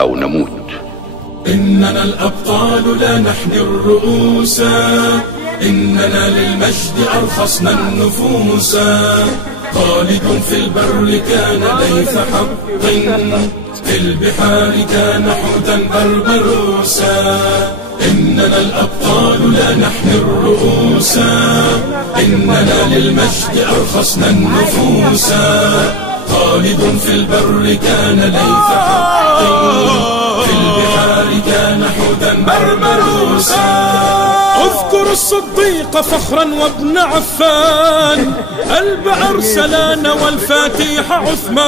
أو نموت. إننا الأبطال لا نحني الرؤوس، إننا للمجد أرخصنا النفوس. خالد في البر كان ليث حق، في البحار كان حوتا بربروسا. إننا الأبطال لا نحني الرؤوس، إننا للمجد أرخصنا النفوس. خالد في البر كان ليث حق، في البحار كان حوتا بربروسا. اذكر الصديق فخرا وابن عفان، الب أرسلان والفاتح عثمان.